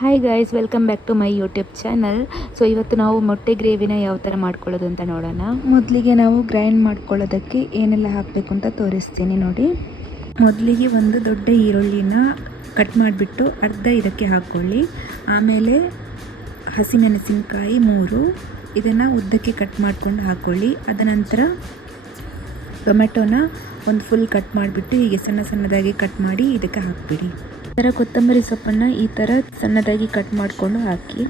Hi guys, welcome back to my YouTube channel. So ಇವತ್ತು ನಾವು ಮೊಟ್ಟೆ ಗ್ರೇವಿನ ಯಾವ ಥರ ಮಾಡ್ಕೊಳ್ಳೋದು ಅಂತ ನೋಡೋಣ. ಮೊದಲಿಗೆ ನಾವು ಗ್ರೈಂಡ್ ಮಾಡ್ಕೊಳ್ಳೋದಕ್ಕೆ ಏನೆಲ್ಲ ಹಾಕಬೇಕು ಅಂತ ತೋರಿಸ್ತೀನಿ ನೋಡಿ. ಮೊದಲಿಗೆ ಒಂದು ದೊಡ್ಡ ಈರುಳ್ಳಿನ ಕಟ್ ಮಾಡಿಬಿಟ್ಟು ಅರ್ಧ ಇದಕ್ಕೆ ಹಾಕ್ಕೊಳ್ಳಿ. ಆಮೇಲೆ ಹಸಿಮೆಣಸಿನಕಾಯಿ 3 ಇದನ್ನು ಉದ್ದಕ್ಕೆ ಕಟ್ ಮಾಡ್ಕೊಂಡು ಹಾಕ್ಕೊಳ್ಳಿ. ಅದ ನಂತರ ಟೊಮೆಟೊನ ಒಂದು ಫುಲ್ ಕಟ್ ಮಾಡಿಬಿಟ್ಟು ಹೀಗೆ ಸಣ್ಣ ಸಣ್ಣದಾಗಿ ಕಟ್ ಮಾಡಿ ಇದಕ್ಕೆ ಹಾಕಿಬಿಡಿ. ಈ ಥರ ಕೊತ್ತಂಬರಿ ಸೊಪ್ಪನ್ನು ಈ ಥರ ಸಣ್ಣದಾಗಿ ಕಟ್ ಮಾಡಿಕೊಂಡು ಹಾಕಿ.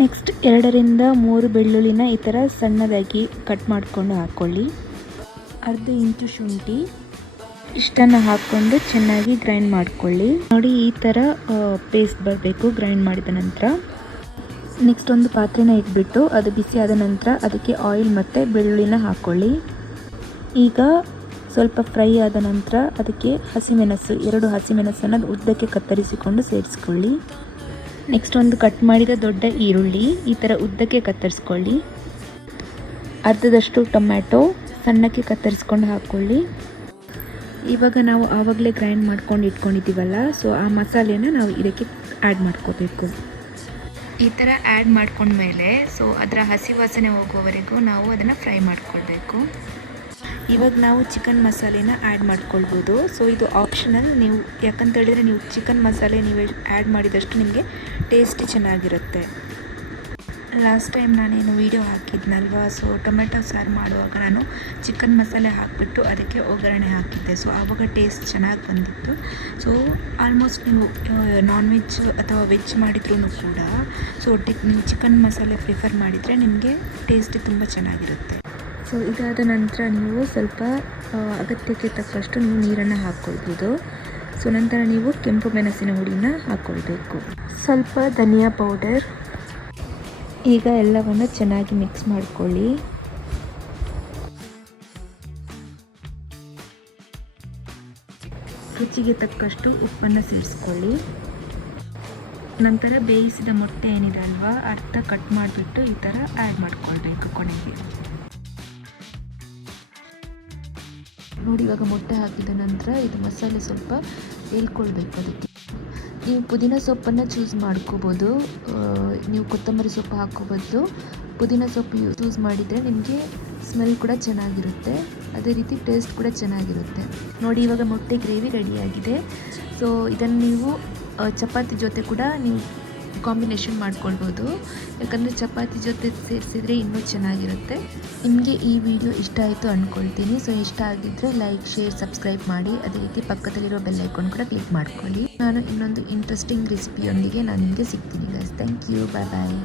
ನೆಕ್ಸ್ಟ್ 2 ರಿಂದ 3 ಬೆಳ್ಳುಳ್ಳಿನ ಈ ಥರ ಸಣ್ಣದಾಗಿ ಕಟ್ ಮಾಡಿಕೊಂಡು ಹಾಕ್ಕೊಳ್ಳಿ. ಅರ್ಧ ಇಂಚು ಶುಂಠಿ ಇಷ್ಟನ್ನು ಹಾಕ್ಕೊಂಡು ಚೆನ್ನಾಗಿ ಗ್ರೈಂಡ್ ಮಾಡ್ಕೊಳ್ಳಿ. ನೋಡಿ, ಈ ಥರ ಪೇಸ್ಟ್ ಬರಬೇಕು ಗ್ರೈಂಡ್ ಮಾಡಿದ ನಂತರ. ನೆಕ್ಸ್ಟ್ ಒಂದು ಪಾತ್ರೆನ ಇಟ್ಬಿಟ್ಟು ಅದು ಬಿಸಿ ಆದ ನಂತರ ಅದಕ್ಕೆ ಆಯಿಲ್ ಮತ್ತು ಬೆಳ್ಳುಳ್ಳಿನ ಹಾಕ್ಕೊಳ್ಳಿ. ಈಗ ಸ್ವಲ್ಪ ಫ್ರೈ ಆದ ನಂತರ ಅದಕ್ಕೆ ಹಸಿಮೆಣಸು 2 ಹಸಿಮೆಣಸನ್ನು ಉದ್ದಕ್ಕೆ ಕತ್ತರಿಸಿಕೊಂಡು ಸೇರಿಸ್ಕೊಳ್ಳಿ. ನೆಕ್ಸ್ಟ್ ಒಂದು ಕಟ್ ಮಾಡಿದ ದೊಡ್ಡ ಈರುಳ್ಳಿ ಈ ಥರ ಉದ್ದಕ್ಕೆ ಕತ್ತರಿಸ್ಕೊಳ್ಳಿ. ಅರ್ಧದಷ್ಟು ಟೊಮ್ಯಾಟೊ ಸಣ್ಣಕ್ಕೆ ಕತ್ತರಿಸ್ಕೊಂಡು ಹಾಕ್ಕೊಳ್ಳಿ. ಇವಾಗ ನಾವು ಆವಾಗಲೇ ಗ್ರೈಂಡ್ ಮಾಡ್ಕೊಂಡು ಇಟ್ಕೊಂಡಿದ್ದೀವಲ್ಲ, ಸೊ ಆ ಮಸಾಲೆನ ನಾವು ಇದಕ್ಕೆ ಆ್ಯಡ್ ಮಾಡ್ಕೋಬೇಕು. ಈ ಥರ ಆ್ಯಡ್ ಮಾಡ್ಕೊಂಡ್ಮೇಲೆ ಸೊ ಅದರ ಹಸಿ ವಾಸನೆ ಹೋಗುವವರೆಗೂ ನಾವು ಅದನ್ನು ಫ್ರೈ ಮಾಡ್ಕೊಳ್ಬೇಕು. ಇವಾಗ ನಾವು ಚಿಕನ್ ಮಸಾಲೆನ ಆ್ಯಡ್ ಮಾಡ್ಕೊಳ್ಬೋದು. ಸೊ ಇದು ಆಪ್ಷನಲ್, ನೀವು ಯಾಕಂತ ಹೇಳಿದರೆ ನೀವು ಚಿಕನ್ ಮಸಾಲೆ ನೀವು ಆ್ಯಡ್ ಮಾಡಿದಷ್ಟು ನಿಮಗೆ ಟೇಸ್ಟ್ ಚೆನ್ನಾಗಿರುತ್ತೆ. ಲಾಸ್ಟ್ ಟೈಮ್ ನಾನೇನು ವೀಡಿಯೋ ಹಾಕಿದ್ನಲ್ವ, ಸೊ ಟೊಮೆಟೊ ಸಾರು ಮಾಡುವಾಗ ನಾನು ಚಿಕನ್ ಮಸಾಲೆ ಹಾಕಿಬಿಟ್ಟು ಅದಕ್ಕೆ ಒಗ್ಗರಣೆ ಹಾಕಿದ್ದೆ. ಸೊ ಆವಾಗ ಟೇಸ್ಟ್ ಚೆನ್ನಾಗಿ ಬಂದಿತ್ತು. ಸೊ ಆಲ್ಮೋಸ್ಟ್ ನೀವು ನಾನ್ ವೆಜ್ ಅಥವಾ ವೆಜ್ ಮಾಡಿದ್ರೂ ಕೂಡ ಸೊ ನೀವು ಚಿಕನ್ ಮಸಾಲೆ ಪ್ರಿಫರ್ ಮಾಡಿದರೆ ನಿಮಗೆ ಟೇಸ್ಟ್ ತುಂಬ ಚೆನ್ನಾಗಿರುತ್ತೆ. ಸೊ ಇದಾದ ನಂತರ ನೀವು ಸ್ವಲ್ಪ ಅಗತ್ಯಕ್ಕೆ ತಕ್ಕಷ್ಟು ನೀವು ನೀರನ್ನು ಹಾಕ್ಕೊಳ್ಬೋದು. ಸೊ ನಂತರ ನೀವು ಕೆಂಪು ಮೆಣಸಿನ ಹುಡಿನ ಹಾಕ್ಕೊಳ್ಬೇಕು, ಸ್ವಲ್ಪ ಧನಿಯಾ ಪೌಡರ್. ಈಗ ಎಲ್ಲವನ್ನು ಚೆನ್ನಾಗಿ ಮಿಕ್ಸ್ ಮಾಡ್ಕೊಳ್ಳಿ. ರುಚಿಗೆ ತಕ್ಕಷ್ಟು ಉಪ್ಪನ್ನು ಸೇರಿಸ್ಕೊಳ್ಳಿ. ನಂತರ ಬೇಯಿಸಿದ ಮೊಟ್ಟೆ ಏನಿದೆ ಅಲ್ವಾ, ಅರ್ಧ ಕಟ್ ಮಾಡಿಬಿಟ್ಟು ಈ ಥರ ಆ್ಯಡ್ ಮಾಡ್ಕೊಳ್ಬೇಕು ಕೊನೆಗೆ. ನೋಡಿ, ಇವಾಗ ಮೊಟ್ಟೆ ಹಾಕಿದ ನಂತರ ಇದು ಮಸಾಲೆ ಸ್ವಲ್ಪ ಏಳ್ಕೊಳ್ಬೇಕು. ಅದಕ್ಕೆ ನೀವು ಪುದೀನ ಸೊಪ್ಪನ್ನು ಚೂಸ್ ಮಾಡ್ಕೋಬೋದು. ನೀವು ಕೊತ್ತಂಬರಿ ಸೊಪ್ಪು ಹಾಕೋಬಾರ್ದು, ಪುದೀನ ಸೊಪ್ಪು ಯೂಸ್ ಮಾಡಿದರೆ ನಿಮಗೆ ಸ್ಮೆಲ್ ಕೂಡ ಚೆನ್ನಾಗಿರುತ್ತೆ, ಅದೇ ರೀತಿ ಟೇಸ್ಟ್ ಕೂಡ ಚೆನ್ನಾಗಿರುತ್ತೆ. ನೋಡಿ, ಇವಾಗ ಮೊಟ್ಟೆ ಗ್ರೇವಿ ರೆಡಿಯಾಗಿದೆ. ಸೊ ಇದನ್ನು ನೀವು ಚಪಾತಿ ಜೊತೆ ಕೂಡ ನೀವು ಕಾಂಬಿನೇಷನ್ ಮಾಡ್ಕೊಳ್ಬೋದು. ಯಾಕಂದರೆ ಚಪಾತಿ ಜೊತೆ ಸೇರಿಸಿದರೆ ಇನ್ನೂ ಚೆನ್ನಾಗಿರುತ್ತೆ. ನಿಮಗೆ ಈ ವಿಡಿಯೋ ಇಷ್ಟ ಆಯಿತು ಅಂದ್ಕೊಳ್ತೀನಿ. ಸೊ ಇಷ್ಟ ಆಗಿದ್ದರೆ ಲೈಕ್, ಶೇರ್, ಸಬ್ಸ್ಕ್ರೈಬ್ ಮಾಡಿ. ಅದೇ ರೀತಿ ಪಕ್ಕದಲ್ಲಿರೋ ಬೆಲ್ ಐಕಾನ್ ಕೂಡ ಕ್ಲಿಕ್ ಮಾಡ್ಕೊಳ್ಳಿ. ನಾನು ಇನ್ನೊಂದು ಇಂಟ್ರೆಸ್ಟಿಂಗ್ ರೆಸಿಪಿಯೊಂದಿಗೆ ನಾನು ನಿಮಗೆ ಸಿಗ್ತೀನಿ guys. Thank you, bye bye.